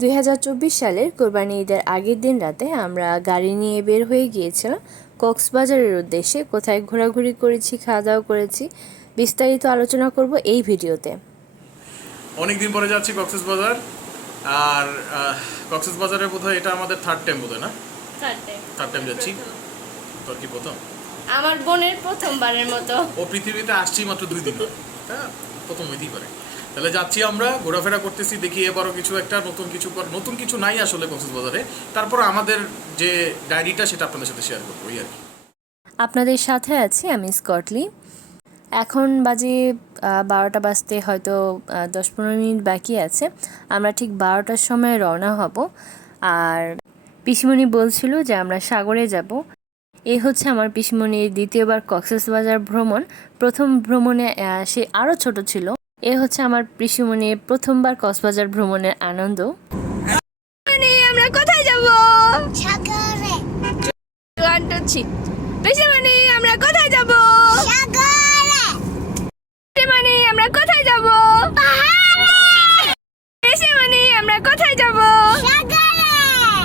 2024 সালের কোরবানি ঈদের আগের দিন রাতে আমরা গাড়ি নিয়ে বের হয়ে গিয়েছিলাম কক্সবাজারের উদ্দেশ্যে। কোথায় ঘোরাঘুরি করেছি, খাওয়া দাওয়া করেছি, বিস্তারিত আলোচনা করব এই ভিডিওতে। অনেকদিন পরে যাচ্ছি কক্সবাজার। আর কক্সবাজারে বোধহয় এটা আমাদের থার্ড টাইম বোধহয়, না? থার্ড টাইম যাচ্ছি। তোর কি প্রথম? আমার বোনের প্রথমবারের মতো। ও পৃথিবীতে আসছি মাত্র 2 দিন, হ্যাঁ, প্রথম হইতেই পারে। তাহলে যাচ্ছি আমরা, ঘোরাফেরা করতেছি, দেখি এবারও কিছু একটা নতুন কিছু নাই আসলে কক্সবাজারে। তারপর আমাদের যে ডায়েরিটা সেটা আপনাদের সাথে শেয়ার করবো, এই আর কি। আপনাদের সাথে আছি আমি স্কটলি। এখন বাজে 12টা বাজতে হয়তো 10-15 মিনিট বাকি আছে। আমরা ঠিক 12টার সময় রওনা হব। আর পিসমণি বলছিল যে আমরা সাগরে যাব। এই হচ্ছে আমার পিসমণির দ্বিতীয়বার কক্সবাজার ভ্রমণ। প্রথম ভ্রমণে সে আরও ছোট ছিল। এ হচ্ছে আমার পিসমণির প্রথমবার কক্সবাজার ভ্রমণের আনন্দ। আমরা কোথায় যাব? সাগরে। পিসমণি আমরা কোথায় যাব? সাগরে। পিসমণি আমরা কোথায় যাব? পাহাড়ে। পিসমণি আমরা কোথায় যাব? সাগরে।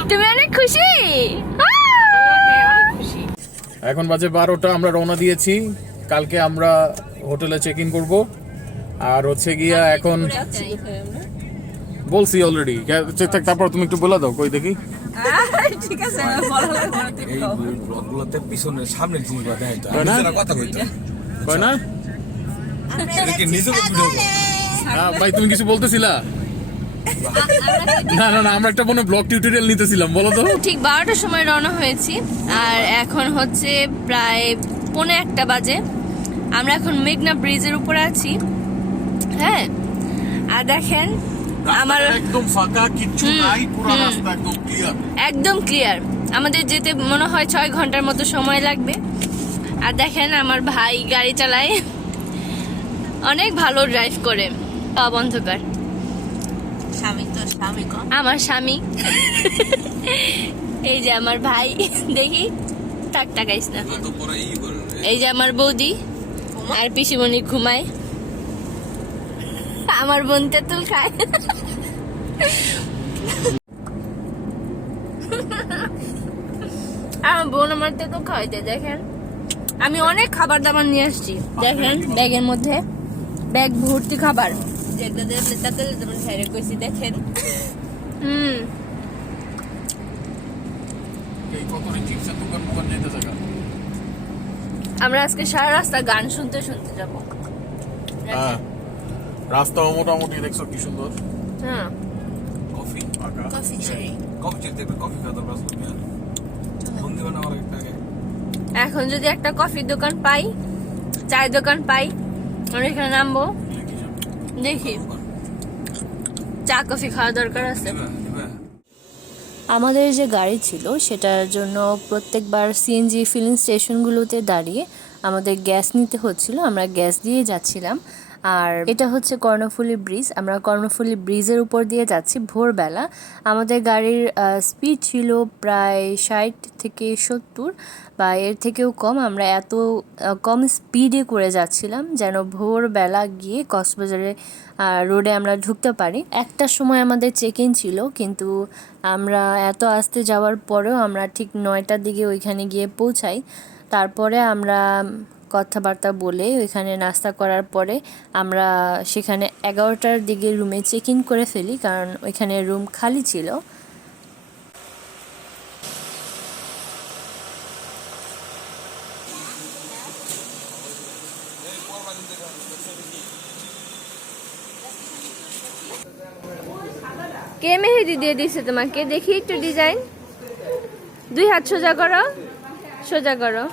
তুমি অনেক খুশি? এখন বাজে 12টা, আমরা রওনা দিয়েছি। কালকে আমরা হোটেলে চেক ইন করবো। আর হচ্ছে গিয়া এখন বলছি অলরেডি। তারপর তুমি একটু বলে দাও, কই দেখি। ঠিক আছে, এই ব্লগগুলোতে পিছনের সামনের জিনিসগুলো দেখাইতো, কয় না? নিজেরা কথা কইতো, কয় না? এদেরকে নিজেকে ভিডিও করো। ভাই তুমি কিছু বলতেছিলা? না না না, আমরা একটা মনে ব্লগ টিউটোরিয়াল নিতেছিলাম, বলো তো। ঠিক 12টার সময় রওনা হয়েছি আর এখন হচ্ছে প্রায় 1:45 বাজে। আমরা এখন মেঘনা ব্রিজের উপরে আছি। হ্যাঁ, আর দেখেন আমার একদম ফাঁকা, কিচ্ছু নাই, পুরো রাস্তা একদম ক্লিয়ার। একদম ক্লিয়ার। আমাদের যেতে মনে হয় 6 ঘন্টার মতো সময় লাগবে। আর দেখেন আমার ভাই গাড়ি চালায়, অনেক ভালো ড্রাইভ করে। অন্ধকার আমার স্বামী এই যে আমার ভাই, দেখি টাক টাকাইস না। এই যে আমার বৌদি আর পিসিমণি ঘুমায়, আমার বোন তেঁতুল খায়। আমার বোন আমার তেঁতুল খাওয়াইতে। দেখেন আমি অনেক খাবার দাবার নিয়ে আসছি। দেখেন ব্যাগের মধ্যে ব্যাগ ভর্তি খাবার। দেখেন আমরা আজকে সারা রাস্তা গান শুনতে শুনতে যাব। রাস্তাও মোটামুটি দেখছো কি সুন্দর। হ্যাঁ, কফি চেতে কফি খাওয়া দরকার আছে। ফোন দিবা না আমার একটা আগে। এখন যদি একটা কফির দোকান পাই, চায়ের দোকান পাই, আমরা এখানে নামবো। দেখি চা কফি খাওয়া দরকার আছে। আমাদের যে গাড়ি ছিল সেটার জন্য প্রত্যেকবার সিএনজি ফিলিং স্টেশনগুলোতে দাঁড়িয়ে আমাদের গ্যাস নিতে হচ্ছিল। আমরা গ্যাস দিয়ে যাচ্ছিলাম। আর এটা হচ্ছে কর্ণফুলী ব্রিজ। আমরা কর্ণফুলী ব্রিজের উপর দিয়ে যাচ্ছি ভোরবেলা। আমাদের গাড়ির স্পিড ছিল প্রায় 60 থেকে 70 বা এর থেকেও কম। আমরা এত কম স্পিডে করে যাচ্ছিলাম যেন ভোরবেলা গিয়ে কক্সবাজারে রোডে আমরা ঢুকতে পারি। একটার সময় আমাদের চেক ইন ছিল, কিন্তু আমরা এত আস্তে যাওয়ার পরেও আমরা ঠিক 9টার দিকে ওইখানে গিয়ে পৌঁছাই। তারপরে আমরা কথাবার্তা বলে ওইখানে নাস্তা করার পরে আমরা সেখানে 11টার দিকে রুমে চেক ইন করে ফেলি, কারণ ওইখানে রুম খালি ছিল। কে মেহেদি দিয়ে দিছে তোমাকে? দেখি একটু ডিজাইন। 2 হাত সোজা করো, সোজা করো।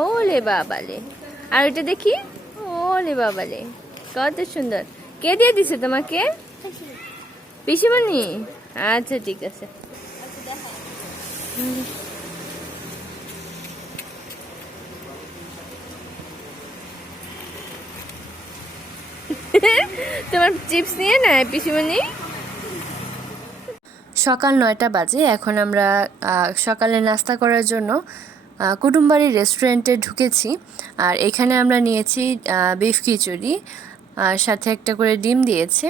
ওলে বাবালে। আর ওইটা দেখি। ওলে বাবালে, কত সুন্দর। কে দিয়ে দিছে তোমাকে? পিসিমণি? আচ্ছা ঠিক আছে। তোমার চিপস নিয়ে নেয় পিসিমণি। সকাল 9টা বাজে। এখন আমরা সকালে নাস্তা করার জন্য কুটুমবাড়ির রেস্টুরেন্টে ঢুকেছি। আর এখানে আমরা নিয়েছি বিফ খিচুড়ি, আর সাথে একটা করে ডিম দিয়েছে।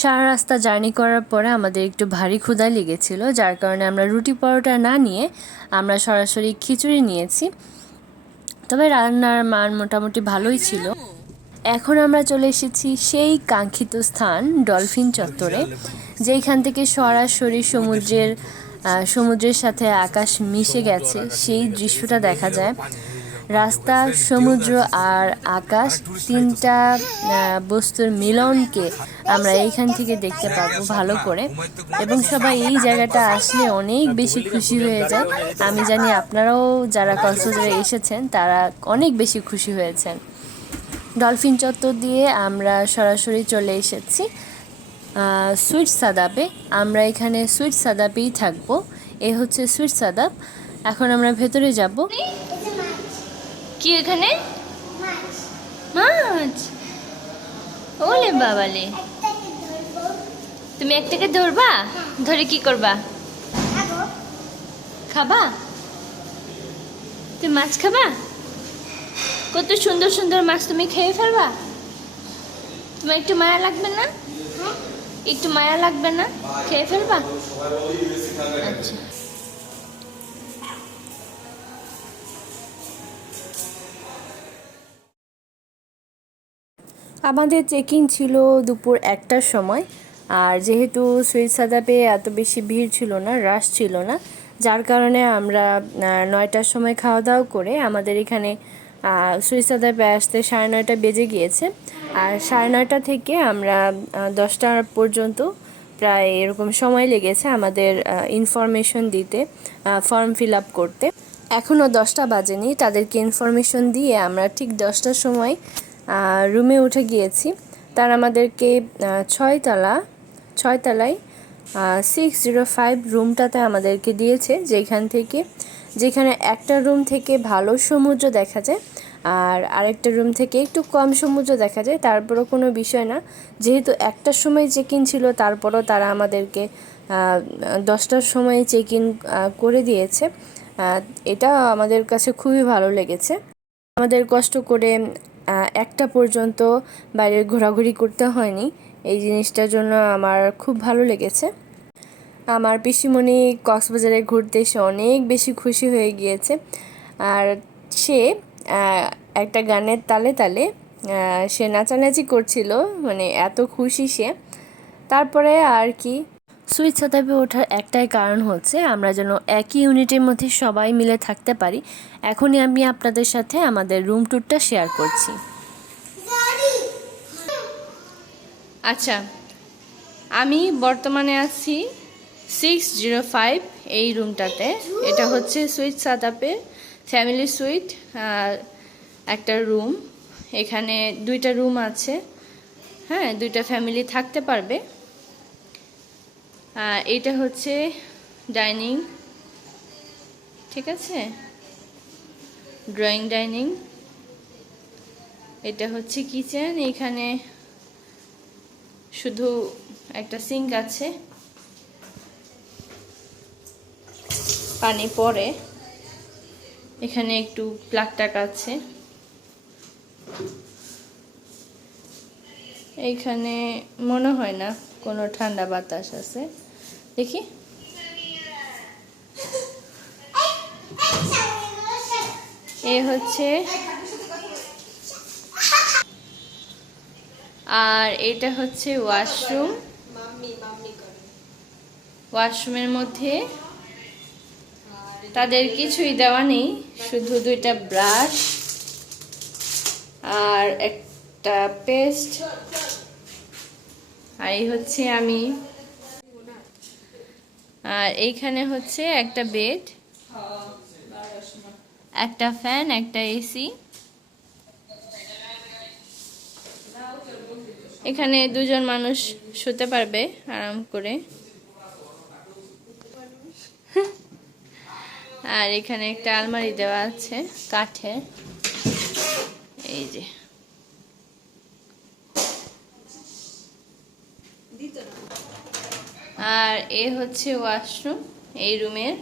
সারা রাস্তা জার্নি করার পরে আমাদের একটু ভারী ক্ষুধা লেগেছিল, যার কারণে আমরা রুটি পরোটা না নিয়ে আমরা সরাসরি খিচুড়ি নিয়েছি। তবে রান্নার মান মোটামুটি ভালোই ছিল। এখন আমরা চলে এসেছি সেই কাঙ্ক্ষিত স্থান ডলফিন চত্বরে, যেখান থেকে সরাসরি সমুদ্রের সাথে আকাশ মিশে গেছে সেই দৃশ্যটা দেখা যায়। রাস্তা, সমুদ্র আর আকাশ, তিনটা বস্তুর মিলনকে আমরা এইখান থেকে দেখতে পাবো ভালো করে, এবং সবাই এই জায়গাটা আসলে অনেক বেশি খুশি হয়ে যায়। আমি জানি আপনারাও যারা কক্সবাজারে এসেছেন তারা অনেক বেশি খুশি হয়েছেন। ডলফিন চত্বর দিয়ে আমরা সরাসরি চলে এসেছি সুইট সাদাপে। আমরা এখানে সুইট সাদাপেই থাকবো। এ হচ্ছে সুইট সাদাপ। এখন আমরা ভেতরে যাব। কি এখানে মাছ? ওলে বাবালে, তুমি একটাকে ধরবা? ধরে কি করবা? খাবা? তুমি মাছ খাবা? কত সুন্দর সুন্দর মাছ তুমি খেয়ে ফেলবা? তোমার একটু মায়া লাগবে না? একটু মায়া লাগবে না? খেয়ে ফেলবা? আচ্ছা। আমাদের চেকিং ছিল দুপুর 1টার সময়, আর যেহেতু সুইট সাদাপে এত বেশি ভিড় ছিল না, রাশ ছিল না, যার কারণে আমরা 9টার সময় খাওয়া দাওয়া করে আমাদের এখানে সুইট সাদাপে আসতে 9:30 বেজে গিয়েছে। আর 9:30 থেকে আমরা 10টা পর্যন্ত প্রায় এরকম সময় লেগেছে আমাদের ইনফরমেশন দিতে, ফর্ম ফিল আপ করতে। এখনও 10টা বাজেনি, তাদেরকে ইনফরমেশন দিয়ে আমরা ঠিক 10টার সময় রুমে উঠে গিয়েছি। তারা আমাদেরকে 6তলায় 605 রুমটাতে আমাদেরকে দিয়েছে, যেখানে একটা রুম থেকে ভালো সমুদ্র দেখা যায় আর আরেকটা রুম থেকে একটু কম সমুদ্র দেখা যায়। তারপরও কোনো বিষয় না, যেহেতু 1টার সময় চেক ইন ছিল, তারপরও তারা আমাদেরকে 10টার সময় চেক ইন করে দিয়েছে। এটা আমাদের কাছে খুবই ভালো লেগেছে। আমাদের কষ্ট করে 1টা পর্যন্ত বাইরে ঘোরাঘুরি করতে হয়নি, এই জিনিসটার জন্য আমার খুব ভালো লেগেছে। আমার পিসিমণি কক্সবাজারে ঘুরতে এসে অনেক বেশি খুশি হয়ে গিয়েছে, আর সে একটা গানের তালে তালে সে নাচানাচি করছিল, মানে এত খুশি সে। তারপরে আর কি, সুইট সাদাপে ওঠার একটাই কারণ হচ্ছে আমরা যেন একই ইউনিটের মধ্যে সবাই মিলে থাকতে পারি। এখনই আমি আপনাদের সাথে আমাদের রুম ট্যুরটা শেয়ার করছি। আচ্ছা, আমি বর্তমানে আছি 605 এই রুমটাতে। এটা হচ্ছে সুইট সাদাপে ফ্যামিলি সুইট একটা রুম। এখানে 2টা রুম আছে, হ্যাঁ, 2টা ফ্যামিলি থাকতে পারবে। এটা হচ্ছে ডাইনিং, ঠিক আছে, ড্রয়িং ডাইনিং। এটা হচ্ছে কিচেন, এখানে শুধু একটা সিঙ্ক আছে, পানি পড়ে। এখানে একটু প্লাগ টাক আছে। এইখানে মনে হয় না কোনো ঠান্ডা বাতাস আছে, দেখি। এ হচ্ছে, আর এটা হচ্ছে ওয়াশরুম। ওয়াশরুমের মধ্যে তাদের কিছুই দেওয়া নেই, শুধু 2টা ব্রাশ আর একটা পেস্ট। আর এই হচ্ছে আমি, আর এইখানে হচ্ছে একটা বেড, একটা ফ্যান, একটা এসি। এখানে 2জন মানুষ শুতে পারবে আরাম করে। আর এখানে একটা আলমারি দেওয়া আছে কাঠের, এই যে। আর এ হচ্ছে ওয়াশরুম এই রুমের।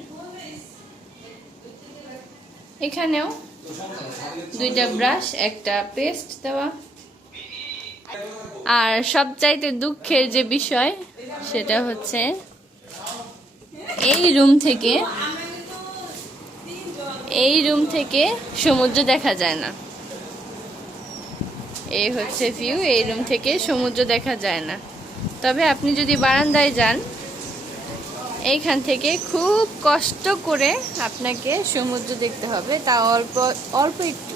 এখানেও 2টা ব্রাশ, একটা পেস্ট দেওয়া। আর সবচাইতে দুঃখের যে বিষয় সেটা হচ্ছে এই রুম থেকে সমুদ্র দেখা যায় না। এই হচ্ছে ভিউ, এই রুম থেকে সমুদ্র দেখা যায় না। তবে আপনি যদি বারান্দায় যান, এইখান থেকে খুব কষ্ট করে আপনাকে সমুদ্র দেখতে হবে, তা অল্প অল্প একটু।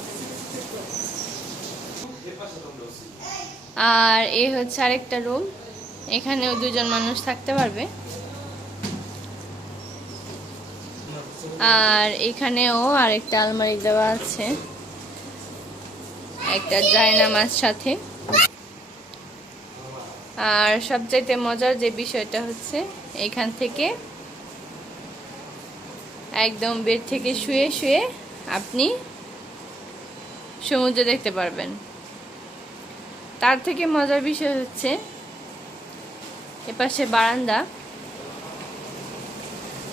আর এই হচ্ছে আরেকটা রুম, এখানেও দুজন মানুষ থাকতে পারবে। আর এখানেও আরেকটা আলমারি দেওয়া আছে, একটা জায়নামাজ সাথে। আর সবচাইতে মজার যে বিষয়টা হচ্ছে এখান থেকে একদম বেড থেকে শুয়ে শুয়ে আপনি সমুদ্র দেখতে পারবেন। তার থেকে মজার বিষয় হচ্ছে এপাশে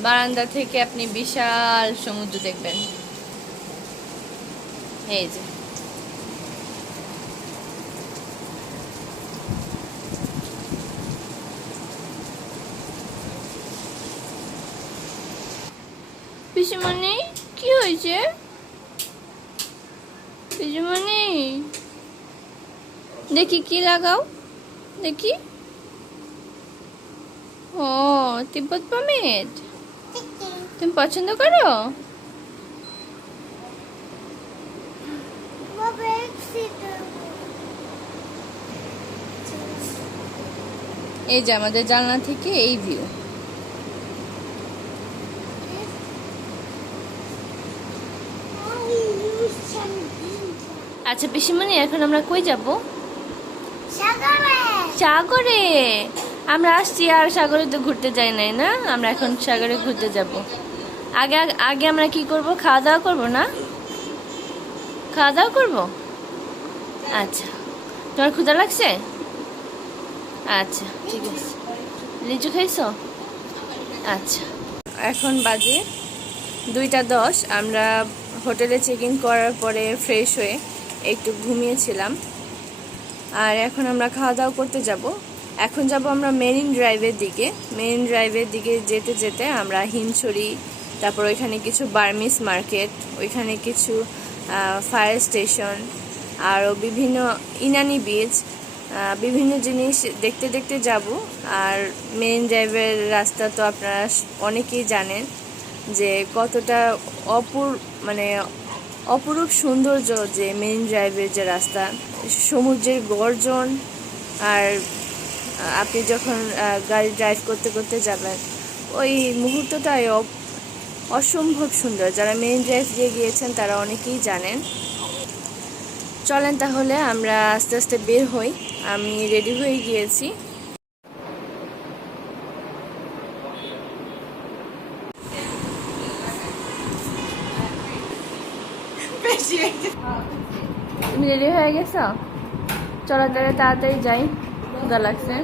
বারান্দা থেকে আপনি বিশাল সমুদ্র দেখবেন। এই যে পিসিমণি, কি হয়েছে পিসিমণি? দেখি কি লাগাও, দেখি। ও, তিব্বত পমেদ তুমি পছন্দ করো? এই যে আমাদের জানলা থেকে এই ভিউ। আচ্ছা পিসিমণি, এখন আমরা কই যাব? সাগরে। আমরা আসছি, আর সাগরে তো ঘুরতে যাই নাই না, আমরা এখন সাগরে ঘুরতে যাব। আগে আগে আমরা কি করব? খাওয়া দাওয়া করবো না? খাওয়া দাওয়া করবো। আচ্ছা, তোমার ক্ষুধা লাগছে? আচ্ছা ঠিক আছে। লিচু খাইছো? আচ্ছা, এখন বাজে 2:10। আমরা হোটেলে চেক ইন করার পরে ফ্রেশ হয়ে একটু ঘুমিয়েছিলাম। আর এখন আমরা খাওয়া দাওয়া করতে যাব। এখন যাব আমরা মেরিন ড্রাইভের দিকে। মেরিন ড্রাইভের দিকে যেতে যেতে আমরা হিমছড়ি, তারপর ওইখানে কিছু বার্মিস মার্কেট, ওইখানে কিছু ফায়ার স্টেশন, আরও বিভিন্ন ইনানি বিচ, বিভিন্ন জিনিস দেখতে দেখতে যাব। আর মেরিন ড্রাইভের রাস্তা তো আপনারা অনেকেই জানেন যে কতটা অপরূপ সৌন্দর্য, যে মেরিন ড্রাইভের যে রাস্তা, সমুদ্রের গর্জন। আর আপনি যখন গাড়ি ড্রাইভ করতে করতে যাবেন, ওই মুহূর্তটাই অসম্ভব সুন্দর। যারা মেরিন ড্রাইভ দিয়ে গিয়েছেন তারা অনেকেই জানেন। চলেন তাহলে আমরা আস্তে আস্তে বের হই। আমি রেডি হয়ে গিয়েছি। তুমি রেডি হয়ে গেছো? চলো তাহলে তাড়াতাড়ি যাই, ক্ষুধা লাগছে।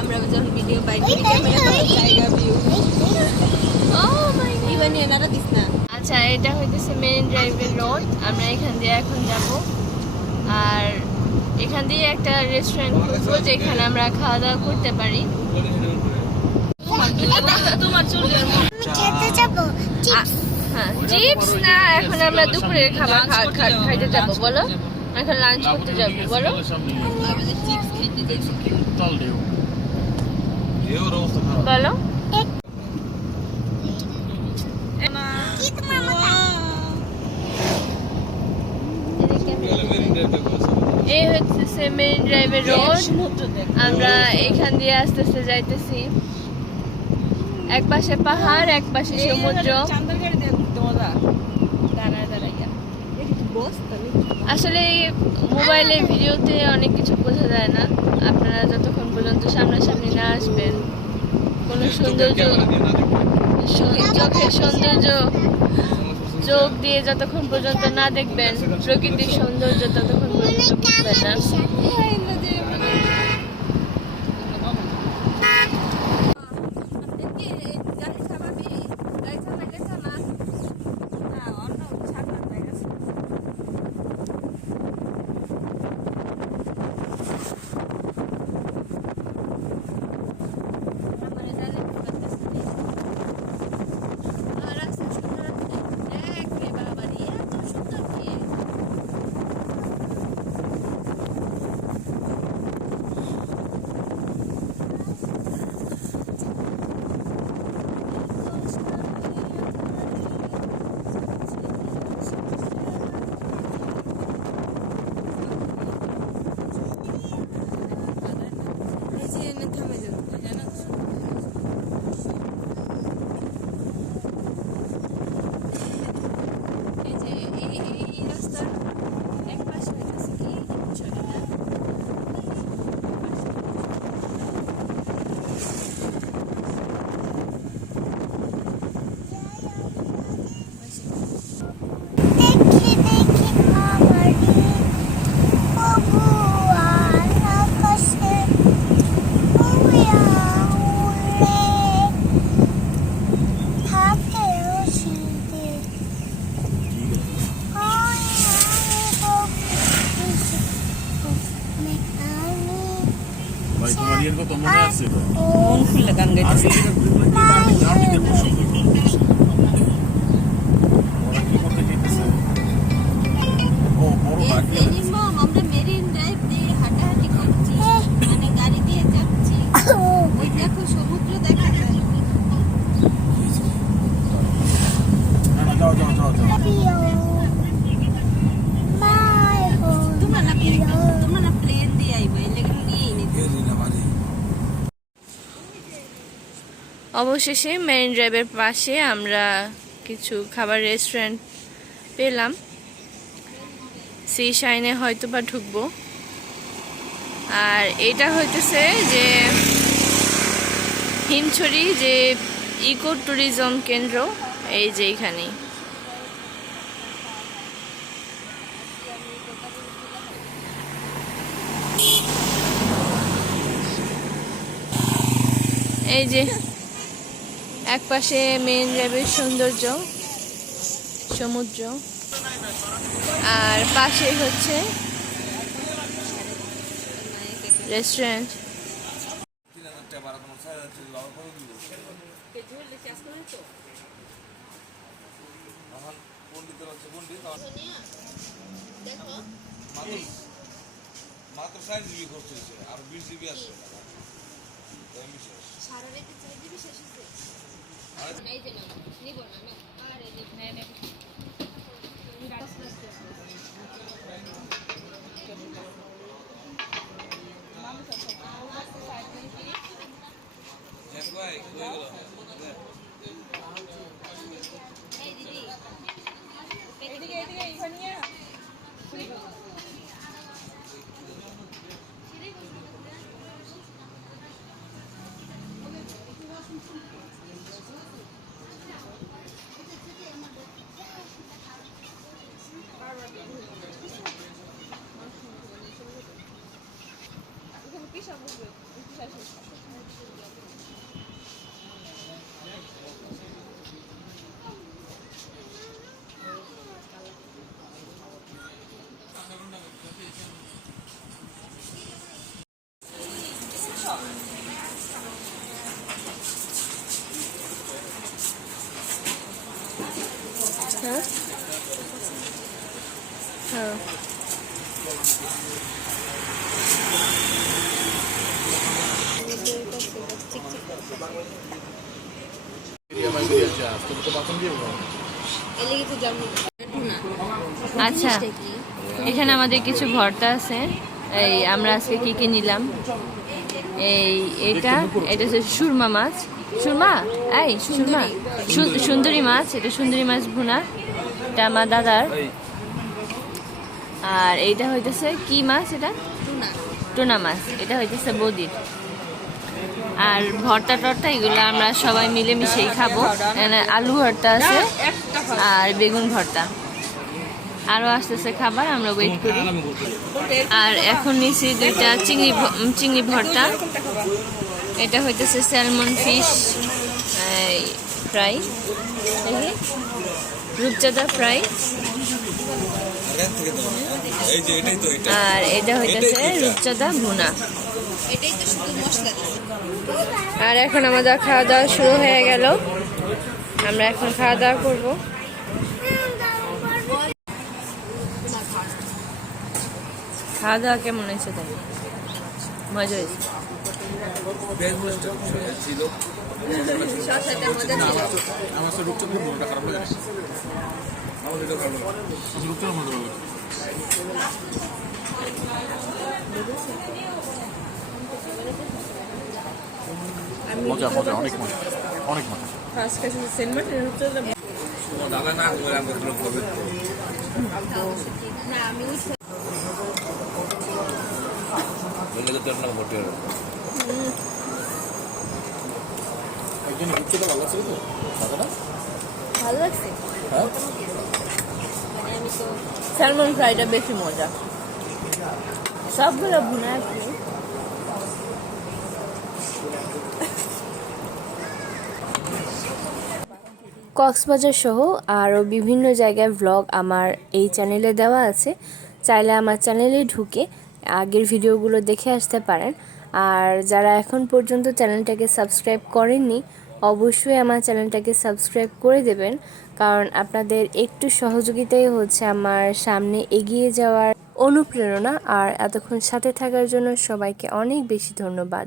আমরা যখন ভিডিও পাই জায়গা ভিউ। ও মাই গড, ইভানি এনারা দিস না। আচ্ছা, এটা হইতেছে মেরিন ড্রাইভের রোড। আমরা এখান দিয়ে এখন যাব। আর এখান দিয়ে একটা রেস্টুরেন্ট খুঁজবো যেখানে আমরা খাওয়া দাওয়া করতে পারি। হ্যাঁ, চিপস না, এখন আমরা দুপুরের খাবার খাইতে যাব। বলো, এখন লাঞ্চ করতে যাব। বলো, বলো। এই হচ্ছে মেরিন ড্রাইভের রোড। আমরা এখান দিয়ে আস্তে আস্তে যাইতেছি। এক পাশে পাহাড়, এক পাশে সমুদ্র। আসলে মোবাইলে ভিডিওতে অনেক কিছু বোঝা যায় না। আপনারা যতক্ষণ পর্যন্ত সামনাসামনি না আসবেন, কোনো সৌন্দর্য, চোখের সৌন্দর্য চোখ দিয়ে যতক্ষণ পর্যন্ত না দেখবেন, প্রকৃতির সৌন্দর্য ততক্ষণ পর্যন্ত বুঝবেন না। অবশেষে মেরিন ড্রাইভের পাশে আমরা কিছু খাবার রেস্টুরেন্ট পেলাম। সি শাইনে হয়তো বা ঢুকবো। আর এটা হইতেছে যে হিমছড়ি যে ইকো ট্যুরিজম কেন্দ্র, এই যে এখানে। এই যে একপাশে মেরিন ড্রাইভের সৌন্দর্য, সমুদ্র, আর পাশে হচ্ছে রেস্টুরেন্ট। 3000 টাকা ভাড়া তোমার 4000 টাকা বাবা কত দিব? আমার পণ্ডিতের হচ্ছে পণ্ডিত মাত্র 60 জিবি খরচ হয়েছে, আর 20 জিবি আসছে। ভাই হয়ে গেল। হ্যাঁ হ্যাঁ আচ্ছা, এখানে আমাদের কিছু ভর্তা আছে। এই আমরা আজকে কি কি নিলাম, এটা হচ্ছে সুরমা মাছ, সুন্দরী মাছ, এটা সুন্দরী মাছ ভুনা, এটা আমার দাদার। আর এইটা হইতেছে কি মাছ, এটা টুনা মাছ, এটা হইতেছে বৌদির। আর ভর্তা টর্তা এগুলো আমরা সবাই মিলেমিশেই খাবো। এখানে আলু ভর্তা আছে আর বেগুন ভর্তা, আরো আসতেছে খাবার, আমরা ওয়েট করি। আর এখন নিচ্ছি দুইটা চিংড়ি ভর্তা, এটা হইতেছে স্যালমন ফিশ ফ্রাই, রূপচাঁদা ফ্রাই, আর এটা হইতেছে রূপচাঁদা ভুনা। আর এখন আমাদের খাওয়া দাওয়া শুরু হয়ে গেল, আমরা এখন খাওয়া দাওয়া করবো। খাওয়া দাওয়া কেমন হয়েছে? তাই মজা হয়েছে। আমার তো রূপচন্দ্র মনটা খারাপ লাগে, রূপচন্দ্র মজা লাগে। মজা মজা অনেক মজা, অনেক মজা। দাদা না করে আমরা ব্লগ করবে। বললে তো তোর না ভর্তি হবে। একজন রূপচন্দ্র ভালো লাগছে তো দাদাটা? ভালো লাগছে। স্যালমন ফ্রাইটা বেশি মজা, সবগুলো ভুনা আছে। কক্সবাজার সহ আরও বিভিন্ন জায়গায় ভ্লগ আমার এই চ্যানেলে দেওয়া আছে, চাইলে আমার চ্যানেলে ঢুকে আগের ভিডিওগুলো দেখে আসতে পারেন। আর যারা এখন পর্যন্ত চ্যানেলটাকে সাবস্ক্রাইব করেননি, অবশ্যই আমার চ্যানেলটাকে সাবস্ক্রাইব করে দেবেন, কারণ আপনাদের একটু সহযোগিতাই হচ্ছে আমার সামনে এগিয়ে যাওয়ার অনুপ্রেরণা। আর এতক্ষণ সাথে থাকার জন্য সবাইকে অনেক বেশি ধন্যবাদ।